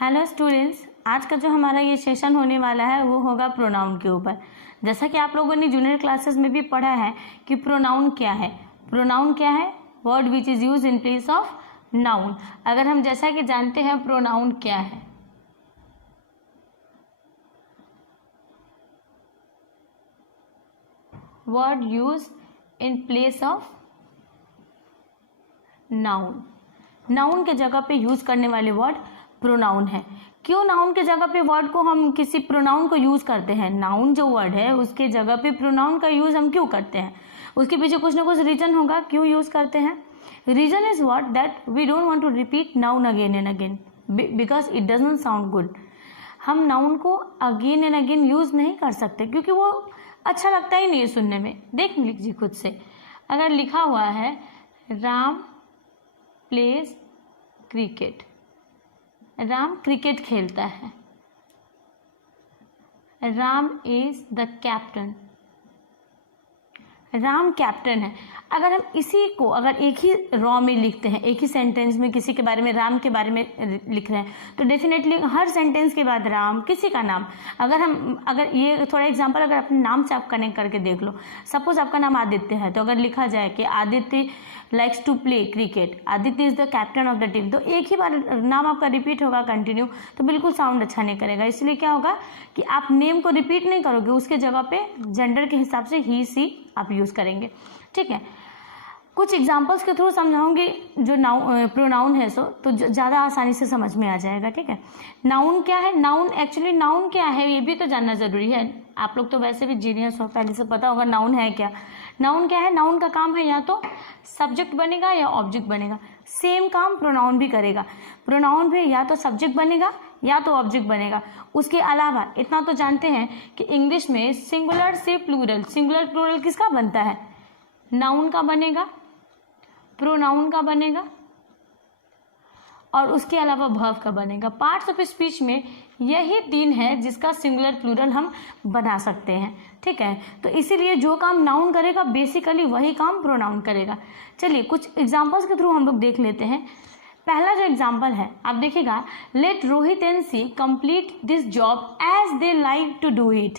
Hello students, आज का जो हमारा ये सेशन होने वाला है वो होगा प्रोनाउन के ऊपर। जैसा कि आप लोगों ने जूनियर क्लासेस में भी पढ़ा है कि प्रोनाउन क्या है। प्रोनाउन क्या है? Word which is use in place of noun. अगर हम जैसा कि जानते हैं प्रोनाउन क्या है, word use in place of noun. Noun के जगह पे यूज करने वाले वर्ड प्रोनाउन है। क्यों नाउन के जगह पे वर्ड को हम किसी प्रोनाउन को यूज करते हैं? नाउन जो वर्ड है उसके जगह पे प्रोनाउन का यूज हम क्यों करते हैं? उसके पीछे कुछ ना कुछ रीजन होगा क्यों यूज करते हैं। Reason is what? That we don't want to repeat noun again and again because it doesn't sound good. हम नाउन को अगेन एंड अगेन यूज नहीं कर सकते क्योंकि वो अच्छा लगता ही नहीं है सुनने में। देख लीजिए खुद से, अगर लिखा हुआ है Ram pledge cricket, Ram cricket खेलता है, Ram is the captain, Ram captain है। अगर हम इसी को अगर एक ही रॉ में लिखते हैं, एक ही सेंटेंस में किसी के बारे में, राम के बारे में लिख रहे हैं, तो डेफिनेटली हर सेंटेंस के बाद राम, किसी का नाम, अगर ये थोड़ा एग्जांपल अगर अपने नाम से आप कनेक्ट करके देख लो। सपोज आपका नाम आदित्य है, तो अगर लिखा जाए कि Aditya likes to play cricket, Aditya is the captain of the team, तो एक ही बार नाम आपका रिपीट होगा कंटिन्यू, तो बिल्कुल साउंड अच्छा नहीं करेगा। इसलिए क्या होगा कि आप नेम को रिपीट नहीं करोगे, उसके जगह पे जेंडर के हिसाब से ही सी आप यूज करेंगे। ठीक है, कुछ एग्जांपल्स के थ्रू समझाऊंगी जो प्रोनाउन है सो तो ज़्यादा आसानी से समझ में आ जाएगा। ठीक है, नाउन क्या है? नाउन एक्चुअली नाउन क्या है ये भी तो जानना ज़रूरी है। आप लोग तो वैसे भी जीनियस हो, पहले से पता होगा नाउन है क्या। नाउन क्या है? नाउन का काम है या तो सब्जेक्ट बनेगा या ऑब्जेक्ट बनेगा। सेम काम प्रोनाउन भी करेगा। प्रोनाउन भी या तो सब्जेक्ट बनेगा या तो ऑब्जेक्ट बनेगा। उसके अलावा इतना तो जानते हैं कि इंग्लिश में सिंगुलर से प्लूरल, सिंगुलर प्लूरल किसका बनता है? नाउन का बनेगा, प्रोनाउन का बनेगा और उसके अलावा वर्ब का बनेगा। पार्ट्स ऑफ स्पीच में यही तीन है जिसका सिंगुलर प्लूरल हम बना सकते हैं। ठीक है, तो इसीलिए जो काम नाउन करेगा बेसिकली वही काम प्रोनाउन करेगा। चलिए कुछ एग्जांपल्स के थ्रू हम लोग देख लेते हैं। पहला जो एग्जांपल है आप देखिएगा, let Rohit and C complete this job as they like to do it.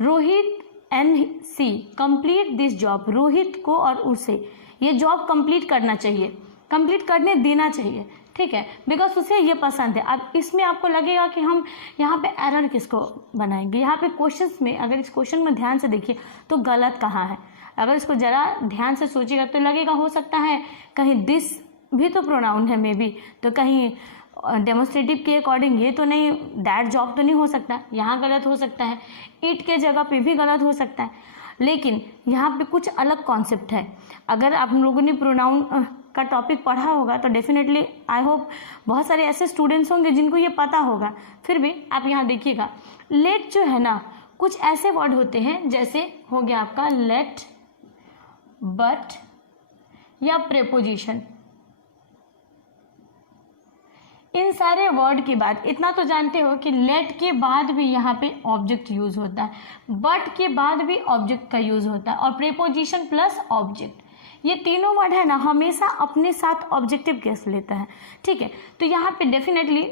Rohit and C complete this job, Rohit को और उसे ये जॉब कंप्लीट करना चाहिए, कंप्लीट करने देना चाहिए। ठीक है, बिकॉज उसे ये पसंद है। अब इसमें आपको लगेगा कि हम यहाँ पे एरर किसको बनाएंगे। यहाँ पे क्वेश्चंस में अगर इस क्वेश्चन में ध्यान से देखिए तो गलत कहाँ है। अगर इसको जरा ध्यान से सोचिएगा तो लगेगा हो सकता है कहीं दिस भी तो प्रोनाउन है मे बी, तो कहीं डेमोस्ट्रेटिव के अकॉर्डिंग ये तो नहीं, दैट जॉब तो नहीं हो सकता, यहाँ गलत हो सकता है, इट के जगह पे भी गलत हो सकता है। लेकिन यहाँ पे कुछ अलग कॉन्सेप्ट है। अगर आप लोगों ने प्रोनाउन का टॉपिक पढ़ा होगा तो डेफिनेटली आई होप बहुत सारे ऐसे स्टूडेंट्स होंगे जिनको ये पता होगा। फिर भी आप यहाँ देखिएगा, लेट जो है ना, कुछ ऐसे वर्ड होते हैं जैसे हो गया आपका लेट, बट या प्रेपोजिशन। इन सारे वर्ड के बाद इतना तो जानते हो कि लेट के बाद भी यहाँ पे ऑब्जेक्ट यूज होता है, बट के बाद भी ऑब्जेक्ट का यूज होता है और प्रेपोजिशन प्लस ऑब्जेक्ट, ये तीनों वर्ड है ना हमेशा अपने साथ ऑब्जेक्टिव केस लेता है। ठीक है, तो यहाँ पे डेफिनेटली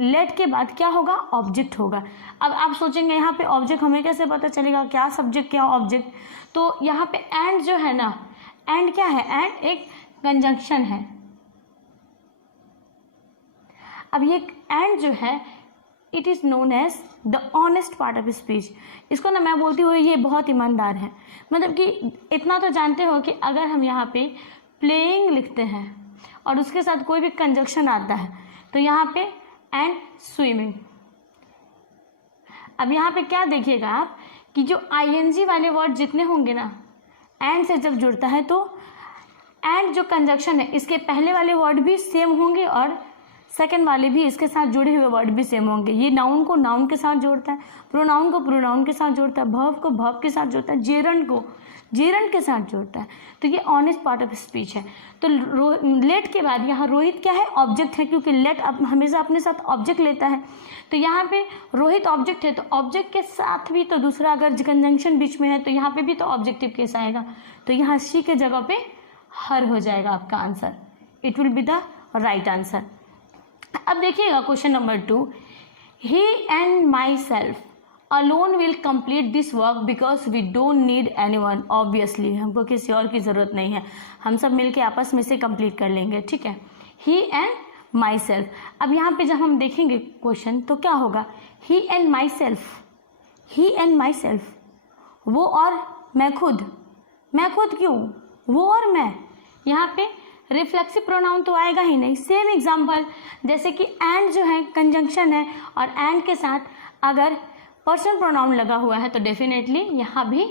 लेट के बाद क्या होगा? ऑब्जेक्ट होगा। अब आप सोचेंगे यहाँ पे ऑब्जेक्ट हमें कैसे पता चलेगा, क्या सब्जेक्ट क्या ऑब्जेक्ट? तो यहाँ पे एंड जो है ना, एंड क्या है? एंड एक कंजंक्शन है। अब ये एंड जो है it is known as the honest part of speech. इसको ना मैं बोलती हूँ ये बहुत ईमानदार है। मतलब कि इतना तो जानते हो कि अगर हम यहाँ पे प्लेइंग लिखते हैं और उसके साथ कोई भी कंजक्शन आता है तो यहाँ पे एंड स्विमिंग। अब यहाँ पे क्या देखिएगा आप कि जो आईएनजी वाले वर्ड जितने होंगे ना, एंड से जब जुड़ता है तो एंड जो कंजक्शन है इसके पहले वाले वर्ड भी सेम होंगे और सेकंड वाले भी इसके साथ जुड़े हुए वर्ड भी सेम होंगे। ये नाउन को नाउन के साथ जोड़ता है, प्रोनाउन को प्रोनाउन के साथ जोड़ता है, वर्ब को वर्ब के साथ जोड़ता है, जेरंड को जेरंड के साथ जोड़ता है। तो ये ऑनेस्ट पार्ट ऑफ स्पीच है। तो लेट के बाद यहाँ रोहित क्या है? ऑब्जेक्ट है, क्योंकि लेट हमेशा अपने साथ ऑब्जेक्ट लेता है। तो यहाँ पे रोहित ऑब्जेक्ट है, तो ऑब्जेक्ट के साथ भी तो दूसरा अगर कंजंक्शन बीच में है तो यहाँ पे भी तो ऑब्जेक्टिव केस आएगा। तो यहाँ सी के जगह पे हर हो जाएगा आपका answer. It will be the right answer. अब देखिएगा question number 2, he and myself alone will complete this work because we don't need anyone. Obviously हमको किसी और की ज़रूरत नहीं है, हम सब मिलके आपस में से कंप्लीट कर लेंगे, ठीक है। ही एंड माई सेल्फ, अब यहाँ पे जब हम देखेंगे क्वेश्चन तो क्या होगा, he and myself, he and myself, वो और मैं खुद क्यों, वो और मैं, यहाँ पे रिफ्लेक्सिव प्रोनाउन तो आएगा ही नहीं। सेम एग्जाम्पल जैसे कि एंड जो है कंजंक्शन है और एंड के साथ अगर पर्सनल प्रोनाउन लगा हुआ है तो डेफिनेटली यहाँ भी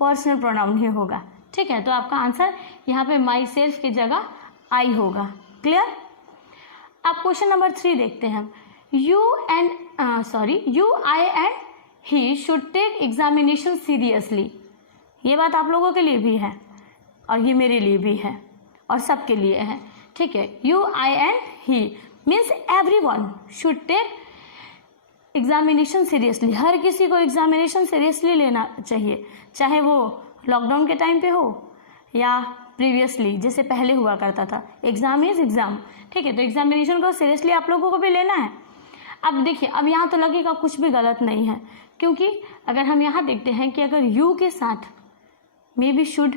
पर्सनल प्रोनाउन ही होगा, ठीक है। तो आपका आंसर यहाँ पे माई सेल्फ की जगह आई होगा। क्लियर। अब क्वेश्चन नंबर 3 देखते हैं। You I and he should take examination seriously. ये बात आप लोगों के लिए भी है और ये मेरे लिए भी है और सबके लिए है, ठीक है। You I and he means everyone should take examination seriously. हर किसी को एग्जामिनेशन सीरियसली लेना चाहिए, चाहे वो लॉकडाउन के टाइम पे हो या प्रीवियसली जैसे पहले हुआ करता था। एग्जाम इज एग्जाम, ठीक है। तो एग्जामिनेशन को सीरियसली आप लोगों को भी लेना है। अब देखिए, अब यहाँ तो लगेगा कुछ भी गलत नहीं है, क्योंकि अगर हम यहाँ देखते हैं कि अगर यू के साथ मे बी शुड,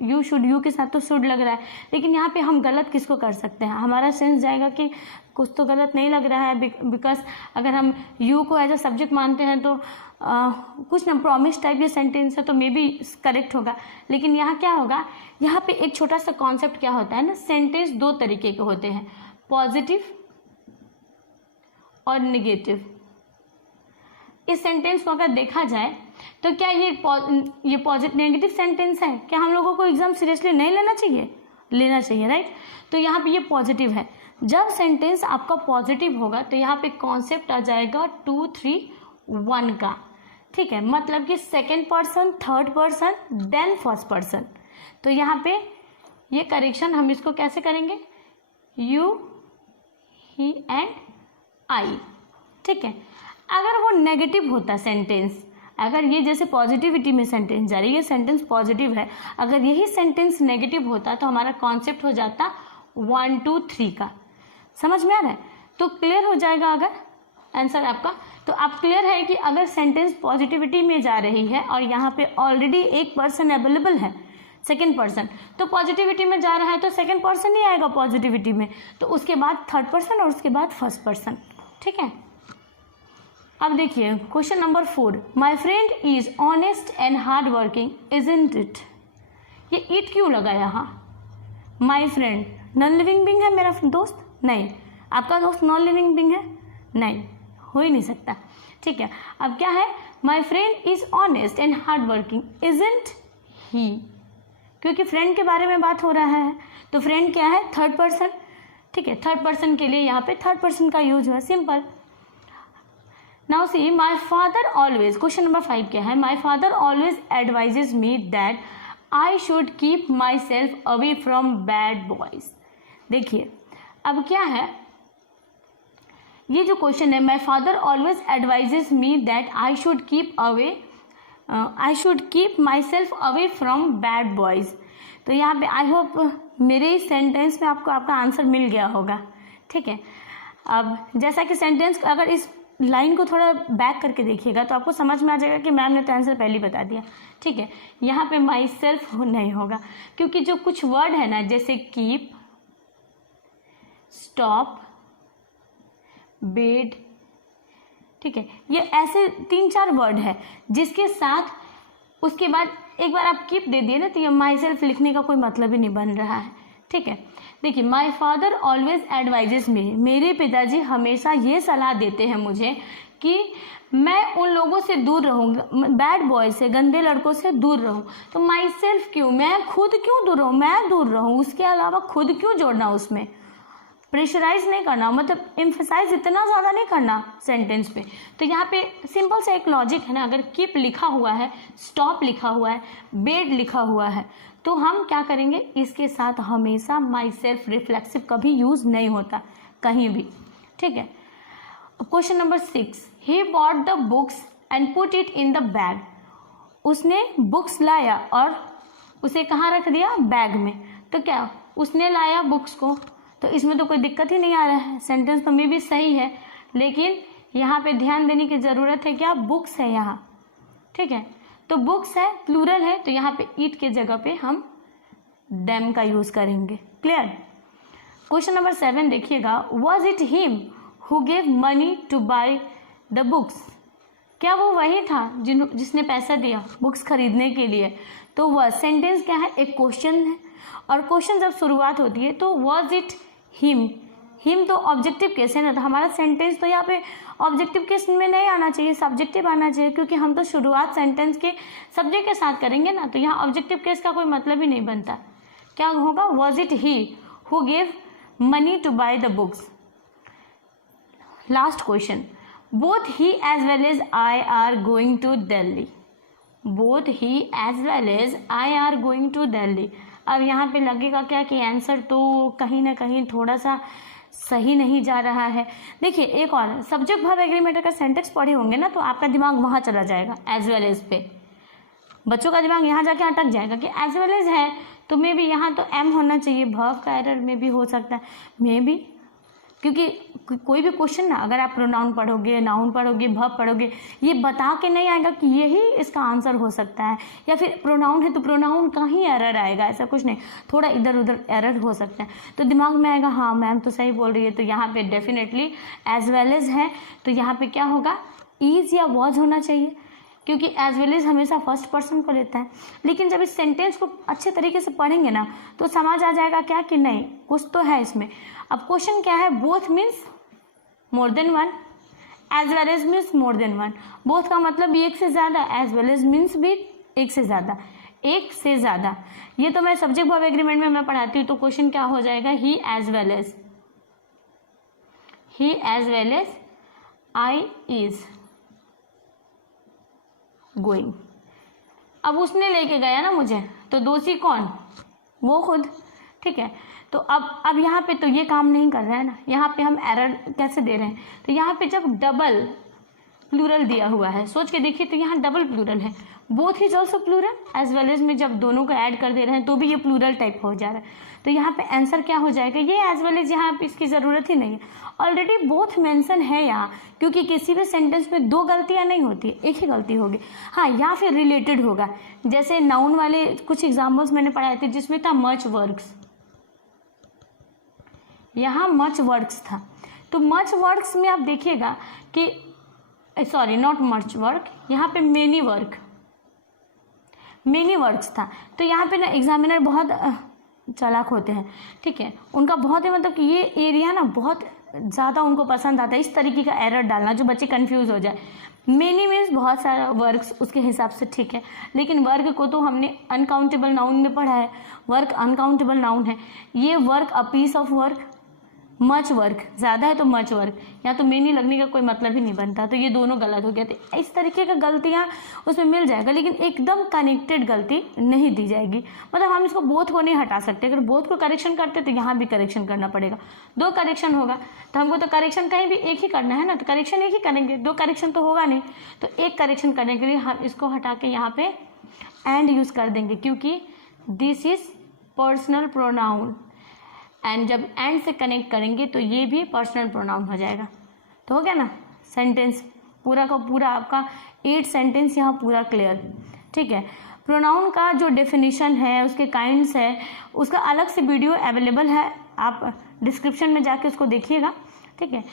यू के साथ तो शुड लग रहा है, लेकिन यहाँ पे हम गलत किसको कर सकते हैं, हमारा सेंस जाएगा कि कुछ तो गलत नहीं लग रहा है, बिकॉज अगर हम यू को एज अ सब्जेक्ट मानते हैं तो कुछ ना प्रॉमिस टाइप ये सेंटेंस है तो मे बी करेक्ट होगा। लेकिन यहाँ क्या होगा, यहाँ पे एक छोटा सा कॉन्सेप्ट क्या होता है ना, सेंटेंस 2 तरीके के होते हैं, पॉजिटिव और नेगेटिव। इस सेंटेंस को अगर देखा जाए तो क्या ये पॉजिटिव नेगेटिव सेंटेंस है, क्या हम लोगों को एग्जाम सीरियसली नहीं लेना चाहिए, लेना चाहिए, राइट। तो यहाँ पे ये पॉजिटिव है। जब सेंटेंस आपका पॉजिटिव होगा तो यहाँ पे कॉन्सेप्ट आ जाएगा 2, 3, 1 का, ठीक है। मतलब कि second person, third person, then first person. तो यहाँ पे ये करेक्शन हम इसको कैसे करेंगे, यू, ही एंड आई, ठीक है। अगर वो नेगेटिव होता सेंटेंस, अगर ये जैसे पॉजिटिविटी में सेंटेंस जा रही है, सेंटेंस पॉजिटिव है, अगर यही सेंटेंस नेगेटिव होता तो हमारा कॉन्सेप्ट हो जाता 1, 2, 3 का। समझ में आ रहा है? तो क्लियर हो जाएगा अगर आंसर आपका। तो आप क्लियर है कि अगर सेंटेंस पॉजिटिविटी में जा रही है और यहाँ पे ऑलरेडी एक पर्सन अवेलेबल है, सेकेंड पर्सन, तो पॉजिटिविटी में जा रहा है तो सेकेंड पर्सन ही आएगा पॉजिटिविटी में, तो उसके बाद थर्ड पर्सन और उसके बाद फर्स्ट पर्सन, ठीक है। अब देखिए question number 4, my friend is honest and hard working isn't it. ये इट क्यों लगा यहाँ, my friend non living being है मेरा दोस्त? नहीं। आपका दोस्त नॉन लिविंग बीइंग है? नहीं, हो ही नहीं सकता, ठीक है। अब क्या है, my friend is honest and hard working isn't he, क्योंकि फ्रेंड के बारे में बात हो रहा है तो फ्रेंड क्या है, थर्ड पर्सन, ठीक है। थर्ड पर्सन के लिए यहाँ पे थर्ड पर्सन का यूज हुआ, simple. Now see, my father always, question number 5 क्या है, my father always advises me that I should keep my self away from bad boys. देखिए अब क्या है, ये जो क्वेश्चन है, my father always advises me that I should keep my self away from bad boys. तो यहाँ पे आई होप मेरे इस सेंटेंस में आपको आपका आंसर मिल गया होगा, ठीक है। अब जैसा कि सेंटेंस, अगर इस लाइन को थोड़ा बैक करके देखिएगा तो आपको समझ में आ जाएगा कि मैम ने तो आंसर पहले ही बता दिया, ठीक है। यहाँ पे माई सेल्फ नहीं होगा, क्योंकि जो कुछ वर्ड है ना, जैसे कीप, स्टॉप, बेड, ठीक है, ये ऐसे 3-4 वर्ड है जिसके साथ उसके बाद एक बार आप कीप दे दिए ना तो ये माई सेल्फ लिखने का कोई मतलब ही नहीं बन रहा है, ठीक है। देखिए, माई फादर ऑलवेज एडवाइजेस मी, मेरे पिताजी हमेशा ये सलाह देते हैं मुझे कि मैं उन लोगों से दूर रहूँगा, बैड बॉय से, गंदे लड़कों से दूर रहूँ। तो माई सेल्फ क्यों, मैं खुद क्यों दूर रहूँ, मैं दूर रहूँ, उसके अलावा खुद क्यों जोड़ना, उसमें प्रेशराइज नहीं करना, मतलब एम्फेसाइज इतना ज़्यादा नहीं करना सेंटेंस पे। तो यहाँ पे सिंपल सा एक लॉजिक है ना, अगर कीप लिखा हुआ है, स्टॉप लिखा हुआ है, बेड लिखा हुआ है, तो हम क्या करेंगे, इसके साथ हमेशा माई सेल्फ रिफ्लेक्सिव कभी यूज नहीं होता कहीं भी, ठीक है। Question number 6, he bought the books and put it in the bag. उसने बुक्स लाया और उसे कहाँ रख दिया, बैग में। तो क्या उसने लाया बुक्स को, तो इसमें तो कोई दिक्कत ही नहीं आ रहा है, सेंटेंस तो मे भी सही है, लेकिन यहाँ पे ध्यान देने की ज़रूरत है क्या, बुक्स है यहाँ, ठीक है। तो बुक्स है, प्लूरल है, तो यहाँ पे ईट के जगह पे हम देम का यूज़ करेंगे। क्लियर। क्वेश्चन नंबर 7 देखिएगा, was it him who gave money to buy the books. क्या वो वही था जिसने पैसा दिया बुक्स खरीदने के लिए। तो वह सेंटेंस क्या है, एक क्वेश्चन है, और क्वेश्चन जब शुरुआत होती है तो वॉज इट हिम, हिम तो ऑब्जेक्टिव केस है ना, तो हमारा सेंटेंस तो यहाँ पे ऑब्जेक्टिव केस में नहीं आना चाहिए, सब्जेक्टिव आना चाहिए, क्योंकि हम तो शुरुआत सेंटेंस के सब्जेक्ट के साथ करेंगे ना, तो यहाँ ऑब्जेक्टिव केस का कोई मतलब ही नहीं बनता। क्या होगा, was it he who gave money to buy the books. Last question, both he as well as I are going to Delhi. Both he as well as I are going to Delhi. अब यहाँ पे लगेगा क्या कि आंसर तो कहीं ना कहीं थोड़ा सा सही नहीं जा रहा है। देखिए एक और, सब्जेक्ट वर्ब एग्रीमेंटर का सेंटेंस पढ़े होंगे ना, तो आपका दिमाग वहाँ चला जाएगा एज वेल एज पे, बच्चों का दिमाग यहाँ जाके अटक जाएगा कि एज वेल एज है तो मे बी यहाँ तो एम होना चाहिए, वर्ब का एरर में भी हो सकता है मे बी, क्योंकि कोई भी क्वेश्चन ना अगर आप प्रोनाउन पढ़ोगे, नाउन पढ़ोगे, वर्ब पढ़ोगे, ये बता के नहीं आएगा कि यही इसका आंसर हो सकता है, या फिर प्रोनाउन है तो प्रोनाउन का ही एरर आएगा, ऐसा कुछ नहीं, थोड़ा इधर उधर एरर हो सकता है। तो दिमाग में आएगा हाँ मैम तो सही बोल रही है, तो यहाँ पे डेफिनेटली एज वेल एज है, तो यहाँ पे क्या होगा, इज या वॉज होना चाहिए, क्योंकि एज वेल एज हमेशा फर्स्ट पर्सन को लेता है। लेकिन जब इस सेंटेंस को अच्छे तरीके से पढ़ेंगे ना तो समझ आ जाएगा क्या कि नहीं कुछ तो है इसमें। अब क्वेश्चन क्या है, both means more than one, as well as means more than one. Both का मतलब भी एक से ज़्यादा, एज वेल एज मीन्स भी एक से ज़्यादा, एक से ज़्यादा। ये तो मैं सब्जेक्ट वर्ब एग्रीमेंट में मैं पढ़ाती हूँ, तो क्वेश्चन क्या हो जाएगा, he as well as, he as well as I is going. अब उसने लेके गया ना मुझे, तो दोषी कौन, वो खुद, ठीक है। तो अब यहाँ पे तो ये काम नहीं कर रहा है ना, यहाँ पे हम एरर कैसे दे रहे हैं, तो यहाँ पे जब डबल प्लूरल दिया हुआ है, सोच के देखिए, तो यहाँ डबल प्लूरल है, both is also plural, as well as में जब दोनों को ऐड कर दे रहे हैं तो भी ये प्लूरल टाइप हो जा रहा है, तो यहाँ पे आंसर क्या हो जाएगा, ये एज वेल एज, यहाँ पे इसकी ज़रूरत ही नहीं है, ऑलरेडी बोथ मेंशन है यहाँ, क्योंकि किसी भी सेंटेंस में दो गलतियाँ नहीं होती, एक ही गलती होगी। हाँ, या फिर रिलेटेड होगा, जैसे नाउन वाले कुछ एग्जाम्पल्स मैंने पढ़ाए थे जिसमें था मच वर्क्स, यहाँ मच वर्क्स था, तो मच वर्क्स में आप देखिएगा कि सॉरी नॉट मच वर्क, यहाँ पे मेनी वर्क, मेनी वर्क्स था। तो यहाँ पे ना एग्जामिनर बहुत चालाक होते हैं, ठीक है, उनका बहुत ही मतलब कि ये एरिया ना बहुत ज़्यादा उनको पसंद आता है इस तरीके का एरर डालना जो बच्चे कंफ्यूज हो जाए। मेनी मीन्स बहुत सारा वर्क्स उसके हिसाब से ठीक है, लेकिन वर्क को तो हमने अनकाउंटेबल नाउन में पढ़ा है, वर्क अनकाउंटेबल नाउन है, ये work a piece of work, much work ज़्यादा है तो मच वर्क, या तो मेनी लगने का कोई मतलब ही नहीं बनता, तो ये दोनों गलत हो गया। तो इस तरीके का गलतियाँ उसमें मिल जाएगा, लेकिन एकदम कनेक्टेड गलती नहीं दी जाएगी, मतलब हम इसको बोथ को नहीं हटा सकते, अगर बोथ को करेक्शन करते तो यहाँ भी करेक्शन करना पड़ेगा, दो करेक्शन होगा, तो हमको तो करेक्शन कहीं भी एक ही करना है ना, तो करेक्शन एक ही करेंगे, दो करेक्शन तो होगा नहीं, तो एक करेक्शन करने के लिए हम इसको हटा के यहाँ पे एंड यूज़ कर देंगे, क्योंकि this is personal pronoun, and जब एंड से कनेक्ट करेंगे तो ये भी पर्सनल प्रोनाउन हो जाएगा। तो हो गया ना सेंटेंस पूरा का पूरा, आपका 8 सेंटेंस यहाँ पूरा क्लियर, ठीक है। प्रोनाउन का जो डेफिनेशन है, उसके काइंड्स है, उसका अलग से वीडियो अवेलेबल है, आप डिस्क्रिप्शन में जाके उसको देखिएगा, ठीक है।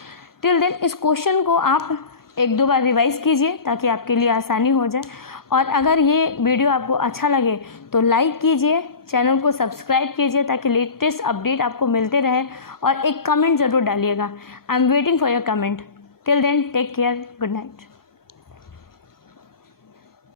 टिल देन इस क्वेश्चन को आप 1-2 बार रिवाइज कीजिए ताकि आपके लिए आसानी हो जाए, और अगर ये वीडियो आपको अच्छा लगे तो लाइक कीजिए, चैनल को सब्सक्राइब कीजिए ताकि लेटेस्ट अपडेट आपको मिलते रहे, और एक कमेंट ज़रूर डालिएगा। I am waiting for your comment. Till then take care, good night.